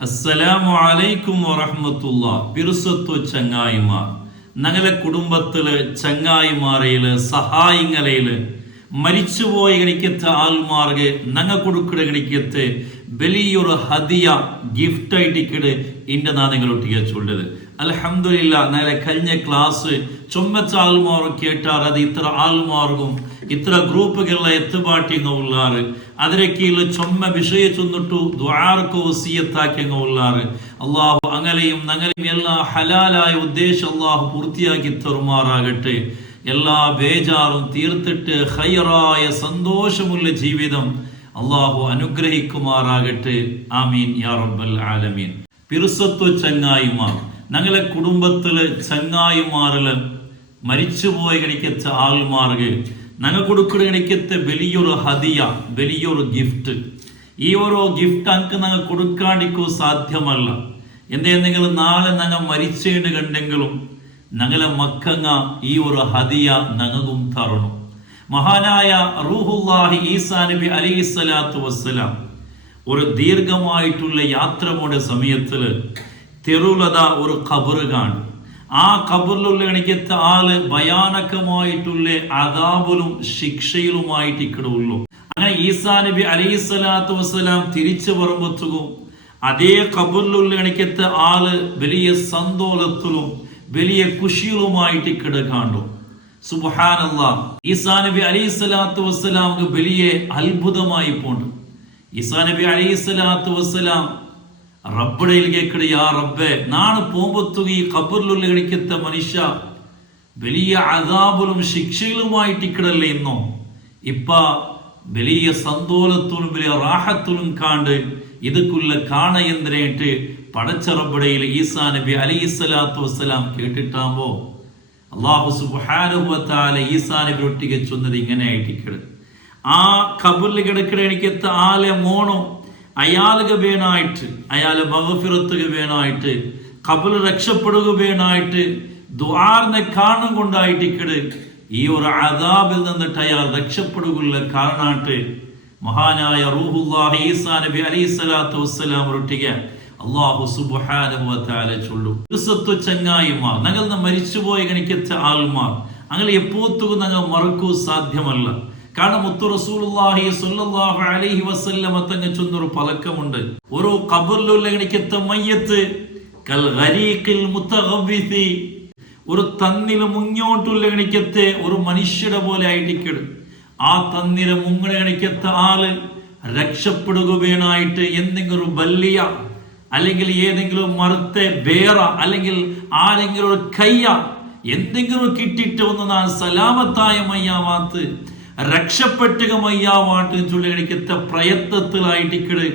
അസ്സലാമു അലൈക്കും വറഹ്മത്തുള്ള. പിറുസത്വ ചങ്ങായിമാർ. ഞങ്ങളെ കുടുംബത്തിൽ ചങ്ങായിമാരയിൽ സഹായിങ്ങളയിൽ മരിച്ചുപോയ കണിക്കത്ത് ആൾമാർക്ക് ഞങ്ങ കൊടുക്കുന്ന കണിക്കത്ത് വലിയൊരു ഹദിയ ഗിഫ്റ്റ് ആയിട്ടിക്കട് ഇന്റെ നാ നിങ്ങളൊട്ടിಗೆ ചൊല്ലത് നേരെ കഴിഞ്ഞ ക്ലാസ് ചൊമ്മച്ച ആൾമാർ കേട്ടാർ അത് ഇത്ര ആൾമാർഗും ഇത്ര ഗ്രൂപ്പുകളിലെ എത്തുപാട്ടിങ്ങ ഉള്ളാറ് അതിരക്കീഴിൽ ചൊമ്മ ചെന്നിട്ടു ദ്വാർക്ക് വസീയത്താക്കിയങ്ങ ഉള്ളാറ് അള്ളാഹു അങ്ങനെയും ഞങ്ങളെയും എല്ലാ ഹലാലായ ഉദ്ദേശം അള്ളാഹു പൂർത്തിയാക്കി തെറുമാറാകട്ടെ എല്ലാ ബേജാറും തീർത്തിട്ട് ഹൈറായ സന്തോഷമുള്ള ജീവിതം അള്ളാഹു അനുഗ്രഹിക്കുമാറാകട്ടെ. ആമീൻ യാ റബ്ബൽ ആലമീൻ. പിറുസത്വ ചങ്ങായിമാർ ഞങ്ങളെ കുടുംബത്തിൽ ചങ്ങായിമാരിൽ മരിച്ചുപോയി കണിക്കത്ത ആൾമാർക്ക് ഞങ്ങൾ കൊടുക്കുന്ന കണിക്കത്തെ വലിയൊരു ഹതിയ വലിയൊരു ഗിഫ്റ്റ് ഈ ഓരോ ഗിഫ്റ്റ് അങ്ങക്ക് ഞങ്ങൾ കൊടുക്കാണ്ടിക്കോ സാധ്യമല്ല. എന്തേ നിങ്ങൾ നാളെ ഞങ്ങൾ മരിച്ചേണ്ട് കണ്ടെങ്കിലും ഞങ്ങളെ മക്കങ്ങ ഈ ഒരു ഹതിയ ഞങ്ങൾക്കും തരണം. മഹാനായ റൂഹുല്ലാഹി ഈസാ നബി അലൈഹി സ്വലാത്തു വസ്സലാം ഒരു ദീർഘമായിട്ടുള്ള യാത്രയുടെ സമയത്തിൽ തെരുളത ഒരു ഖബറ് കാണും. ആ ഖബറിലുള്ള എണിക്കത്തെ ആൾ ഭയാനകമായിട്ടുള്ള അതാബിലും ശിക്ഷയിലുമായിട്ട് ഇക്കടുള്ളൂ അങ്ങനെ ഈസാ നബി അലൈഹി സ്വലാത്തു വസ്സലാം തിരിച്ചു പറമ്പത്തുകും അതേ ഖബറിലുള്ള എണിക്കത്തെ ആൾ വലിയ സന്തോഷത്തിലും വലിയ കുഷിയിലുമായിട്ട് ഇക്കട് കാണും. ഈസാ നബി അലൈഹി സ്വലാത്തു വസ്സലാം വലിയ അത്ഭുതമായി പോണ്ട് ഈസാ നബി അലൈഹി വസ്സലാം റബ്ബടയിൽ കേക്കട് യാ റബ്ബെ നാണ് പോകുമ്പത്തു ഈ ഖബറിലുള്ള കഴിക്കത്ത മനുഷ്യ വലിയ അതാബിലും ശിക്ഷകളുമായിട്ട് ഇക്കടല്ലേ ഇന്നോ? ഇപ്പ വലിയ സന്തോലത്തിലും വലിയ റാഹത്തിലും കാണ്ട് ഇതുക്കുള്ള കാണ എന്തിനായിട്ട് പടച്ച റബ്ബടയിൽ ഈസാ നബി അലൈഹി സ്വലാത്തു വസ്സലാം കേട്ടിട്ടാകുമ്പോ അള്ളാഹു സുബാനുഭവത്താല ഈസാ നബി ഒട്ടിಗೆ ചൊന്നത് ഇങ്ങനെ ആയിട്ടിക്കട് ആ ഖബറിൽ കിടക്കട എനിക്കെത്ത ആലെ മോണോ അയാൾക്ക് വേണായിട്ട് അയാളെ മകഫിറത്തുക വേണായിട്ട് കബൽ രക്ഷപ്പെടുക വേണായിട്ട് ദ്വാറിനെ കാണും കൊണ്ടായിട്ടിക്കട് ഈ ഒരു അതാബിൽ നിന്നിട്ട് അയാൾ രക്ഷപ്പെടുകയുള്ള കാരണായിട്ട് മഹാനായ റൂഹുല്ലാഹി ഈസാ നബി അലൈഹി സ്വലാത്തു വസ്സലാം ഒട്ടിಗೆ അള്ളാഹു സുബ്ഹാനഹു വതആല ചൊല്ലു. ക്രിസ്തു ചങ്ങായിമാർ ഞങ്ങൾ മരിച്ചുപോയ കണിക്കത്തെ ആൾമാർ അങ്ങനെ എപ്പോത്തും ഞങ്ങൾ മറക്കൂ സാധ്യമല്ല. കാരണം മുത്തു റസൂലുള്ളാഹി സ്വല്ലല്ലാഹു അലൈഹി വസല്ലമ തങ്ങ ചൊന്നൊരു പലക്കമുണ്ട്. ഓരോ ഖബറിലുള്ള എണിക്കത്ത മയ്യത്ത് കൽ ഗരീഖിൽ മുത്തഗവ്വിതി ഒരു തന്നില മുങ്ങോട്ടുള്ള എണിക്കത്ത് ഒരു മനുഷ്യരെ പോലെ ആയിട്ടിക്കട് ആ തന്നില മുങ്ങണ എണിക്കത്ത ആൾ രക്ഷപ്പെടുക വേണായിട്ട് എന്തെങ്കിലും ഒരു ബല്ലിയ അല്ലെങ്കിൽ ഏതെങ്കിലും മറുത്തെ വേറ അല്ലെങ്കിൽ ആരെങ്കിലും ഒരു കയ്യ എന്തെങ്കിലും കിട്ടിയിട്ട് ഒന്ന് നാ സലാമത്തായ മയ്യാവാത്ത് രക്ഷപ്പെട്ടുക മയ്യാവാട്ട് ചുള്ളിക്കത്തെ പ്രയത്നത്തിലായിട്ടിക്കട്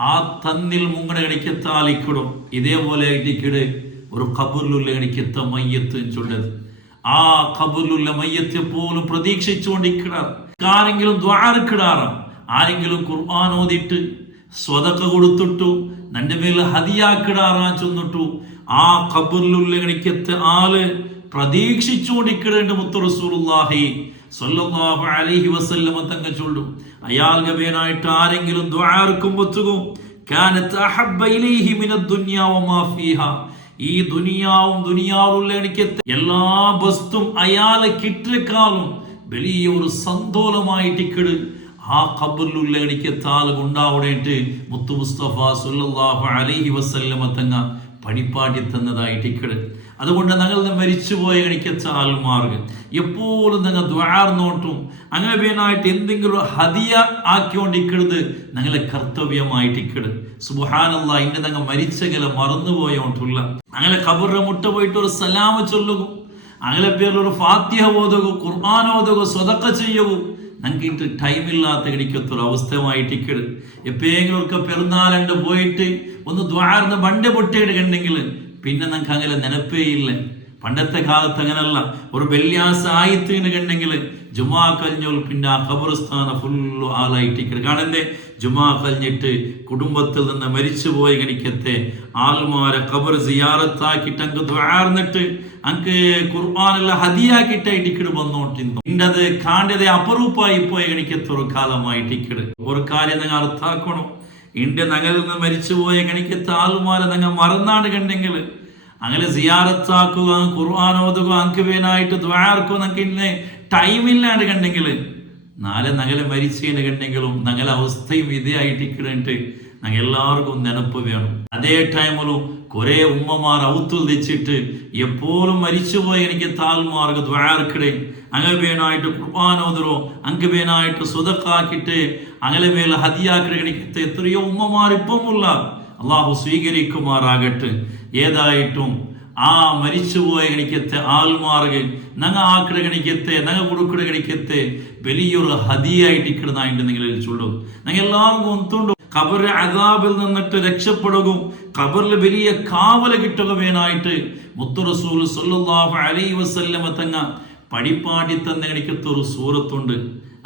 ആ തന്നിൽ മുങ്ങണ കണിക്കത്ത ആലിക്കിടും ഇതേപോലെ ആയിട്ടിക്കട് ഒരു ഖബറിലുള്ള കണിക്കത്ത മയ്യത്ത് ചൊല്ലത്. ആ ഖബറിലുള്ള മയ്യത്തെ പോലും പ്രതീക്ഷിച്ചുകൊണ്ടിരിക്കണ ആരെങ്കിലും ദ്വാരക്കിടാറ ആരെങ്കിലും ഖുർആൻ ഓതിട്ട് സ്വതക്ക കൊടുത്തിട്ടു നന്റെ മേൽ ഹതിയാക്കിടാറാ ചെന്നിട്ടു ആ ഖബറിലുള്ള കണിക്കത്തെ ആൾ പ്രതീക്ഷിച്ചുകൊണ്ടിരിക്കണേണ്ട മുത്തു റസൂലുള്ളാഹി ചൊല്ലും. ആരെങ്കിലും ഈ ദുനിയാവും ദുനിയാവുള്ള എനിക്ക് എല്ലാ വസ്തും അയാളെ കിട്ടിക്കാലും വലിയ ഒരു സന്തോലമായിട്ടിക്കട് ആ ഖബറിലുള്ള എനിക്ക് താൽ ഉണ്ടാവണേട്ട് മുത്തു മുസ്തഫ സുല്ലാഹു അലൈഹി വസല്ലമ തങ്ങ പണിപ്പാട്ടി തന്നതായിട്ടിക്കട് അതുകൊണ്ട് ഞങ്ങൾ മരിച്ചുപോയ എനിക്കച്ച മാർഗം എപ്പോഴും ഞങ്ങൾ ദ്വാർന്നോട്ടും അങ്ങനെ വേനായിട്ട് എന്തെങ്കിലും ഹദിയ ആക്കിക്കൊണ്ടിരിക്കരുത്. ഞങ്ങളെ കർത്തവ്യമായിട്ടിക്കട് സുബാനല്ല ഇന്നെ ഞങ്ങൾ മരിച്ചകല മറന്നുപോയോട്ടുള്ള അങ്ങനെ ഖബറിന്റെ മുട്ട പോയിട്ട് ഒരു സലാമ ചൊല്ലുകു. ഒരു ഫാത്തിഹ ഓതുകു ഖുർആൻ ഓതുകു സ്വതക്ക ചെയ്യുകു. ഞങ്ങൾക്ക് ടൈമില്ലാത്ത ഇടിക്കത്തൊരു അവസ്ഥയുമായിട്ടിക്കട് എപ്പോഴെങ്കിലും ഒക്കെ പെരുന്നാളുണ്ട് പോയിട്ട് ഒന്ന് ദ്വാർന്ന് ബണ്ട് പൊട്ടിയിട്ട് കണ്ടെങ്കിൽ പിന്നെ നമുക്ക് അങ്ങനെ നിനപ്പേ ഇല്ല. പണ്ടത്തെ കാലത്ത് അങ്ങനല്ല ഒരു വെള്ളിയാസ ആയിത്തിന് കണ്ടെങ്കിൽ ജുമാ കഴിഞ്ഞോൾ പിന്നെ ആ ഖബർസ്ഥാന ഫുള്ളു കാരണം കാണണ്ടേ ജുമാ കഴിഞ്ഞിട്ട് കുടുംബത്തിൽ നിന്ന് മരിച്ചു പോയി കണിക്കത്തെ ആൽമാരെ ഖബർ സിയാറത്താക്കിയിട്ട് അങ്ങ് ദ്വാർന്നിട്ട് അങ്ങ് ഖുർആാനുള്ള ഹതിയാക്കിയിട്ട് ടിക്കറ്റ് വന്നോട്ടിരുന്നു ഇണ്ടത് കാണ്ടത് അപരൂപ്പായി പോയി കണിക്കത്തെ ഒരു കാലമായി ഒരു കാര്യം നിങ്ങൾ അർത്ഥാക്കണം ഇന്ത്യ നഗരിൽ നിന്ന് മരിച്ചുപോയ കണിക്ക് താൽമാല നിങ്ങൾ മറന്നാണ് കണ്ടെങ്കിൽ. അങ്ങനെ സിയാറത്താക്കുക ഖുർആൻ ഓതുക അങ്കുവേനായിട്ട് ദ്വാർക്കുക നിങ്ങൾക്ക് ഇന്ന് ടൈമില്ലാണ്ട് കണ്ടെങ്കിൽ. നാളെ നഗലെ മരിച്ചതിന് കണ്ടെങ്കിലും നഗല അവസ്ഥയും ഇതേ ആയിട്ട് ഇക്കിടണ്ട് എല്ലാവർക്കും നെനപ്പ് വേണം. അതേ ടൈമിലും കുറെ ഉമ്മമാർ ഔത്തുൽ വെച്ചിട്ട് എപ്പോഴും മരിച്ചുപോയി എനിക്ക് താൽമാർക്ക് ദ്വാർക്കിടെ വേണമായിട്ട് കുർബാനോദരോ അങ്ങ് വേണമായിട്ട് സ്വതക്കാക്കിയിട്ട് അങ്ങനെ മേലെ ഹതിയാക്കിടെ എനിക്ക് എത്രയോ ഉമ്മമാർ ഇപ്പമുള്ള അള്ളാഹു സ്വീകരിക്കുമാറാകട്ടെ. ഏതായിട്ടും ആ മരിച്ചുപോയ ഗണിക്കത്തെ ആൽമാർഗ് നങ്ങ ആക്കിട ഗണിക്കത്തെ നങ്ങ കൊടുക്കിട ഗണിക്കത്തെ വലിയൊരു ഹതിയായിട്ട് ഇക്കിടുന്നായിട്ട് നിങ്ങൾ ചൊല്ലു. ഞങ്ങൾ എല്ലാവർക്കും ഒത്തുണ്ട് ഖബർ അദാബിൽ നിന്നിട്ട് രക്ഷപ്പെടുകയും ഖബറിൽ വലിയ കാവല കിട്ടുകവേനായിട്ട് മുത്തു റസൂൽ അലൈ വസല്ലമ തങ്ങ പടിപ്പാടി തന്നെ എനിക്കത്തൊരു സൂറത്തുണ്ട്.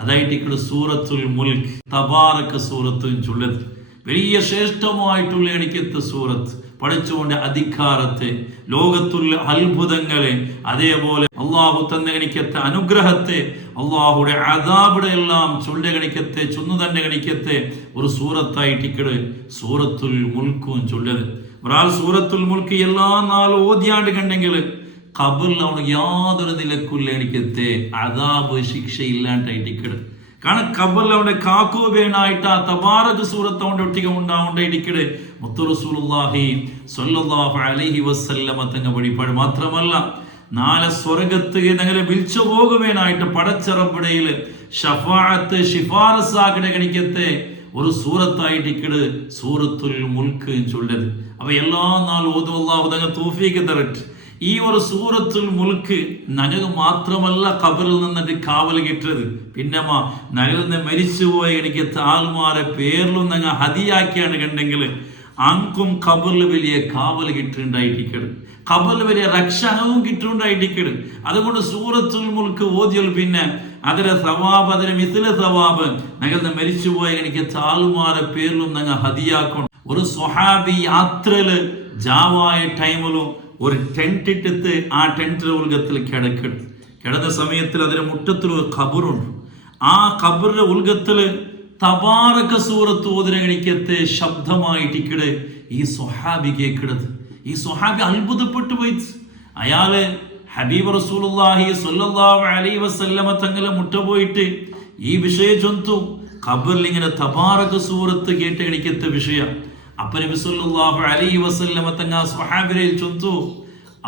അതായിട്ട് ഇവിടെ സൂറത്തുൽ മുൽക്ക് തബാറക്ക സൂറത്തും ചൊല്ലത് വലിയ ശ്രേഷ്ഠമായിട്ടുള്ള എനിക്കത്തെ സൂറത്ത്. പഠിച്ചുകൊണ്ട് അധികാരത്തെ ലോകത്തുള്ള അത്ഭുതങ്ങളെ അതേപോലെ അള്ളാഹു തന്നെ ഗണിക്കത്തെ അനുഗ്രഹത്തെ അള്ളാഹുടെ അതാബിടെ എല്ലാം ചുണ്ട ഗണിക്കത്തെ ചൊന്നു തന്നെ ഗണിക്കത്തെ ഒരു സൂറത്തായിട്ട് ഇക്കട് സൂറത്തുൽ മുൽക്കും ചൊല്ലത് ഒരാൾ സൂറത്തുൽ മുൽക്ക് എല്ലാ നാളും ഓതിയാണ്ട് കണ്ടെങ്കിൽ ഖബറിൽ അവന് യാതൊരു നിലക്കുള്ള എനിക്കത്തെ അതാബ് ശിക്ഷ ഇല്ലാണ്ടായിട്ട് കാരണം ഖബറിൽ അവിടെ കാക്കുവേനായിട്ട് ആ തബാറക് സൂറത്ത് അവന്റെ ഒട്ടിക ഉണ്ടാവേണ്ട ഇടിക്കിടെ മുത്തുറസൂലുള്ളാഹി സ്വല്ലല്ലാഹു അലൈഹി വസല്ലമ തങ്ങ വഴിപാട് മാത്രമല്ല നാളെ സ്വർഗത്ത് ഞങ്ങളെ വിളിച്ചു പോകുവേനായിട്ട് പടച്ചിറപ്പിടയിൽ ഷഫാഅത്ത് ഷിഫാറസാക്കിടെ കണിക്കത്തെ ഇക്കട് സൂറത്തുൽ മുൽക്ക് ചൊല്ലത് അപ്പൊ എല്ലാ നാൾ ഓതുവല്ലാഹു തങ്ങ തൗഫീഖ് തരട്ടെ. ഈ ഒരു സൂറത്തുൽ മുൽക്ക് നനക് മാത്രമല്ല കബറിൽ നിന്നിട്ട് കാവൽ കിട്ടരുത് പിന്നെ നനകിൽ നിന്ന് മരിച്ചുപോയ എനിക്ക് താൽമാരെ പേരിലും നിങ്ങൾ ഹതിയാക്കിയാണ് കണ്ടെങ്കിൽ അങ്കും കബറിൽ വലിയ കാവൽ കിട്ടുണ്ടായിട്ടിക്കട് കബറിൽ വലിയ രക്ഷകവും കിട്ടുണ്ടായിട്ടിക്കട് അതുകൊണ്ട് സൂറത്തുൽ മുൽക്ക് ഓതിയൽ പിന്നെ അതിലെ സവാബ് അതിലെ മിസിലെ സവാബ് നിങ്ങൾ മരിച്ചുപോയ എനിക്ക് താൽമാരെ പേരിലും നിങ്ങൾ ഹതിയാക്കണം. ഒരു സ്വഹാബി യാത്രയിൽ ജാവായ ടൈമിലും ഒരു ടെന്റ് ഇട്ടിട്ട് ആ ടെന്റ് ഉൽഗത്തിൽ കിടക്കണം കിടന്ന സമയത്തിൽ അതിന് മുറ്റത്തിൽ ഒരു ഖബറുണ്ട്. ആ ഖബറിന്റെ ഉൽഗത്തിൽ തബാറക സൂറത്ത് ഓതിരകണിക്കത്തെ ശബ്ദമായിട്ട് ഇക്കിട് ഈ സൊഹാബി കേക്കിടത് ഈ സ്വഹാബി അത്ഭുതപ്പെട്ടു പോയി. അയാൾ ഹബീബ് റസൂലുള്ളാഹി സ്വല്ലല്ലാഹു അലൈഹി വസല്ലമ തങ്ങളെ മുട്ട പോയിട്ട് ഈ വിഷയം ചൊന്തു ഖബറിൽ ഇങ്ങനെ തബാറക സൂറത്ത് കേട്ട് കഴിക്കത്തെ വിഷയം. അപ്പൊ നബി സല്ലല്ലാഹു അലൈഹി വസല്ലമ തങ്ങ സ്വഹാബിരയിൽ ചൊന്തു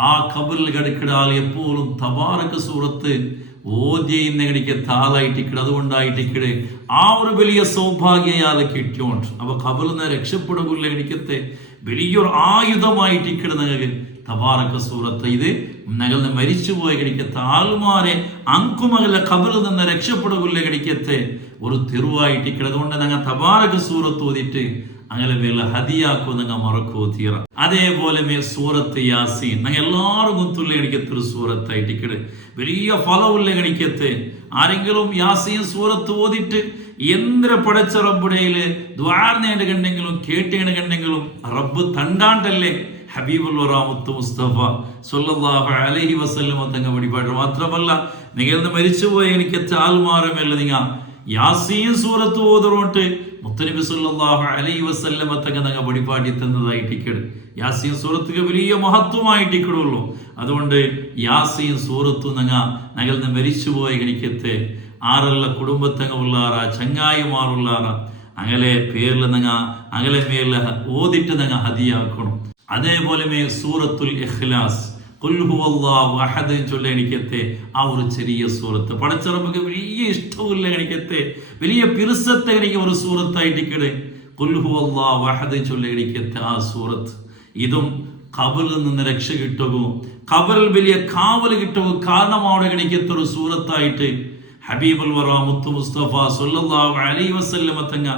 ആ ഖബറിൽ കിടക്കിടാൽ എപ്പോഴും തബാറക്ക് സൂറത്ത് ഓദ്യയിന്ന് എനിക്ക് താളായിട്ടിക്കട് അതുകൊണ്ടായിട്ടിക്കട് ആ ഒരു വലിയ സൗഭാഗ്യ അയാൾ കിട്ടിയോണ്ട്. അപ്പൊ ഖബറിൽ നിന്ന് രക്ഷപ്പെടുകയുള്ള എനിക്കത്തെ വലിയൊരു ആയുധമായിട്ടിക്കട് നിങ്ങൾക്ക് തബാറക്ക സൂറത്ത്. ഇത് ഞങ്ങൾ മരിച്ചുപോയ കടിക്കത്തെ ആൾമാരെ അങ്കുമകളെ ഖബറിൽ നിന്ന് രക്ഷപ്പെടുകയുള്ള കടിക്കത്തെ ഒരു തെരുവായിട്ടിക്കട് അതുകൊണ്ട് ഞങ്ങൾ തബാറക സൂറത്ത് ഓതിട്ട് അങ്ങനെ മേലെ ഹതിയാക്കും നിങ്ങൾ മറക്കോ തീറ. അതേപോലെ സൂറത്ത് യാസീൻ. ഞങ്ങൾ എല്ലാവരും കുത്തുള്ള കണിക്കത്തൊരു ടിക്കറ്റ്. വലിയ ഫലമുള്ള കണിക്കത്ത്. ആരെങ്കിലും യാസീൻ സൂറത്ത് ഓതിട്ട് എന്തിര പടച്ച റബ്ബുടയിൽ ദ്വാർന്നേണ്ട കണ്ടെങ്കിലും കേട്ടേണ്ട കണ്ടെങ്കിലും റബ്ബ് തണ്ടാണ്ടല്ലേ? വറാമുത്ത് മുസ്തഫ സല്ലല്ലാഹു അലൈഹി വസല്ലമ തങ്ങ വഴിപാട് മാത്രമല്ല നിങ്ങൾ മരിച്ചുപോയ എനിക്ക് ചാൽമാറമല്ല നിങ്ങ യാസീൻ സൂറത്ത് ഓതുറോട്ട് മുത്തനബി സല്ലല്ലാഹു അലൈ വസല്ലമ തങ്ങ തങ്ങ തന്നതായി ടിക്കറ്റ് യാസീൻ സൂറത്തുക വലിയ മഹത്വമായി ടിക്കറ്റുള്ളൂ അതുകൊണ്ട് യാസീൻ സൂറത്തു നങ്ങ ഞങ്ങളുടെ മരിച്ചുപോയ എനിക്കത്തെ ആറുള്ള കുടുംബത്തങ്ങ ഉള്ളാറ ചങ്ങായിമാറുള്ളാറ അങ്ങനെ പേരിൽ നങ്ങ അങ്ങനെ പേരിൽ ഓതിട്ട് നങ്ങ ഹതിയാക്കണം അതേപോലെ സൂറത്തുൽ ഇഖ്ലാസ്. അഹദ് ചൊല്ല എനിക്കത്തെ. ആ ഒരു ചെറിയ സൂറത്ത്. പടച്ചിറപ്പൊക്കെ വലിയ ഇഷ്ടമില്ല എനിക്കത്തെ. വലിയ പിറുസത്തെ എനിക്ക് ഒരു സൂറത്തായിട്ടിക്കട് കുൽഹു അള്ളാഹ് അഹദ് ചൊല്ല എനിക്കത്തെ ആ സൂറത്ത്. ഇതും കബറിൽ നിന്ന് രക്ഷ കിട്ടുകയും കബറിൽ വലിയ കാവൽ കിട്ടുകയും കാരണമാണ് എനിക്കത്തെ ഒരു സൂറത്തായിട്ട്. ഹബീബുൽ വറ മുത്തു മുസ്തഫ സല്ലല്ലാഹു അലൈഹി വസല്ലമ തങ്ങ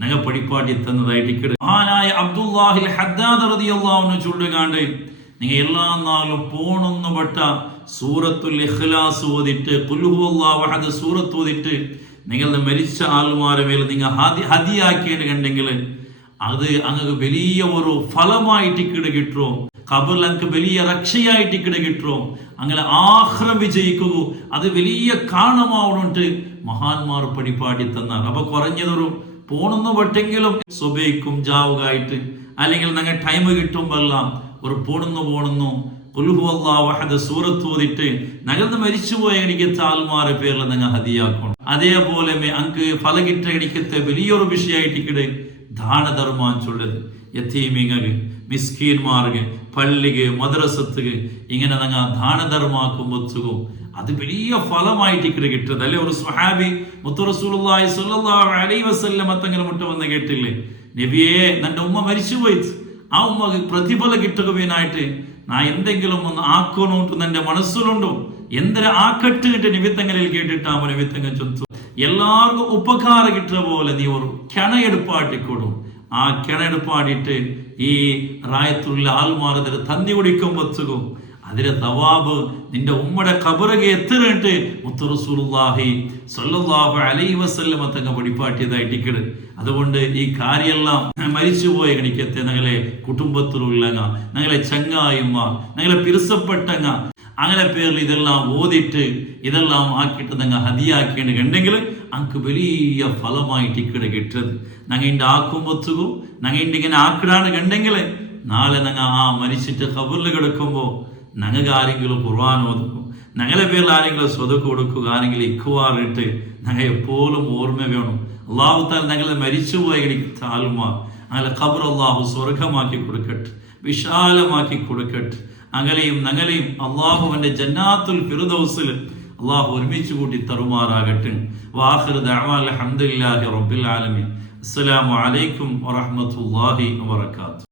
ഞങ്ങൾ പഠിപ്പാട്ടി തന്നതായിട്ട് മഹാനായ അബ്ദുല്ലാഹിൽ ഹദ്ദാദ് റളിയല്ലാഹു അൻഹു നിങ്ങൾ എല്ലാ നാളും പെട്ട സൂറത്തുൽ ഇഖ്ലാസ് ഓതിട്ട് അല്ലാഹു അഹദ് സൂറത്ത് ഓതിട്ട് നിങ്ങളുടെ മരിച്ച ആൾമാരെ മേൽ നിങ്ങൾ ഹതി ഹതിയാക്കിയിട്ടുണ്ടെങ്കിൽ അത് അങ്ങക്ക് വലിയ ഒരു ഫലമായിട്ട് കിട കിട്ടുമോ കബറിൽ അങ്ങ് വലിയ രക്ഷയായിട്ട് കിട കിട്ടുമോ അങ്ങനെ ആഹ്രം വിജയിക്കുക അത് വലിയ കാരണമാവണോട്ട് മഹാന്മാർ പടിപ്പാടി തന്നാൽ. അപ്പൊ കുറഞ്ഞതൊരു പോണെന്ന് പറ്റെങ്കിലും സ്വഭയിക്കും ജാവുകായിട്ട് അല്ലെങ്കിൽ നിങ്ങൾ ടൈം കിട്ടുമ്പോഴെല്ലാം ഒരു പോണുന്നു പോണുന്നു. സൂറത്ത് ഓതിട്ട് ഞങ്ങൾ മരിച്ചുപോയ എനിക്ക് താൽമാരെ പേരിൽ നിങ്ങൾ ഹതിയാക്കണം. അതേപോലെ അങ്ക് ഫലകിട്ട എനിക്കത്തെ വലിയൊരു വിഷയമായിട്ടിക്കട് ദാനധർമ്മം ചൊല്ലത് യത്തീമിങ്ങക്ക് മിസ്കീന്മാർക്ക് പള്ളിക്ക് മദ്രസത്തുക്ക് ഇങ്ങനെ നിങ്ങൾ ദാനധർമാക്കുമ്പോത്തുകോ അത് വലിയ ഫലമായിട്ട് ഇക്കടെ അല്ലെ? ഒരു സ്വഹാബി മുത്തുറസൂലി സ്വല്ലല്ലാഹു അലൈഹി വസല്ലം തങ്ങൾ മുട്ട വന്ന് കേട്ടില്ലേ? നബിയെ നിന്റെ ഉമ്മ മരിച്ചുപോയി. ആ ഉമ്മക്ക് പ്രതിഫലം കിട്ടുകവേനായിട്ട് നാ എന്തെങ്കിലും ഒന്ന് ആക്കണോട്ടും എന്റെ മനസ്സിലുണ്ടോ? എന്തൊരു ആക്കട്ട് കിട്ടി നിമിത്തങ്ങളിൽ കേട്ടിട്ടാ നിമിത്തങ്ങൾ ചൊത്തു എല്ലാവർക്കും ഉപകാരം കിട്ടുന്ന പോലെ നീ ഒരു കിണയെടുപ്പാട്ടിക്കൊടും. ആ കിണയെടുപ്പാടിയിട്ട് ഈ റായത്തുള്ള ആൾമാരതിൽ തന്നി കുടിക്കും കുടിക്കുമ്പോത്തുകയും അതിലെ തവാബ് നിന്റെ ഉമ്മയുടെ കബറകെ എത്തിട്ട് മുത്തറസൂലുള്ളാഹി സ്വല്ലല്ലാഹു അലൈഹി വസല്ലമ തങ്ങ പഠിപ്പാട്ടിയതായിട്ടിക്കട് അതുകൊണ്ട് ഈ കാര്യമെല്ലാം മരിച്ചുപോയ കണിക്കത്തെ ഞങ്ങളെ കുടുംബത്തിലുള്ളങ്ങ ഞങ്ങളെ ചങ്ങായിമാർ ഞങ്ങളെ പിരിസപ്പെട്ടങ്ങ അങ്ങനെ പേരിൽ ഇതെല്ലാം ഓതിട്ട് ഇതെല്ലാം ആക്കിയിട്ട് ഞങ്ങൾ ഹതിയാക്കേണ്ടി കണ്ടെങ്കിൽ അങ്ക് വലിയ ഫലമായിട്ട് ഇക്കടെ കിട്ടത് ഞങ്ങൾ ഇന്റെ ആക്കുമ്പത്തുകോ ഞങ്ങൾ ഇന്റെ ഇങ്ങനെ ആക്കിടാണ് കണ്ടെങ്കിൽ നാളെ ഞങ്ങൾ ആ മരിച്ചിട്ട് കബറിൽ കിടക്കുമ്പോൾ ഞങ്ങൾക്ക് ആരെങ്കിലും ഖുർആൻ ഓതുക്കും ഞങ്ങളെ പേരിൽ ആരെങ്കിലും സ്വതക്ക് കൊടുക്കുക ആരെങ്കിലും ഇക്കുവാറിട്ട് ഞങ്ങൾ എപ്പോഴും ഓർമ്മ വേണം. അള്ളാഹു താൽ ഞങ്ങളെ മരിച്ചുപോയ എനിക്ക് താൽമ അങ്ങനെ ഖബർ അള്ളാഹു സ്വർഗമാക്കി കൊടുക്കട്ടെ വിശാലമാക്കി കൊടുക്കട്ടെ. അങ്ങനെയും ഞങ്ങളെയും അള്ളാഹുവിന്റെ ജന്നാത്തുൽ ഫിറുദൗസിൽ അള്ളാഹു ഒരുമിച്ച് കൂട്ടി തറുമാറാകട്ടെ. വാഹിർ ദഅവാ അൽഹംദുലില്ലാഹി റബ്ബിൽ ആലമീൻ. അസ്സലാമു അലൈക്കും വറഹ്മത്തുള്ളാഹി വബറകാതുഹു.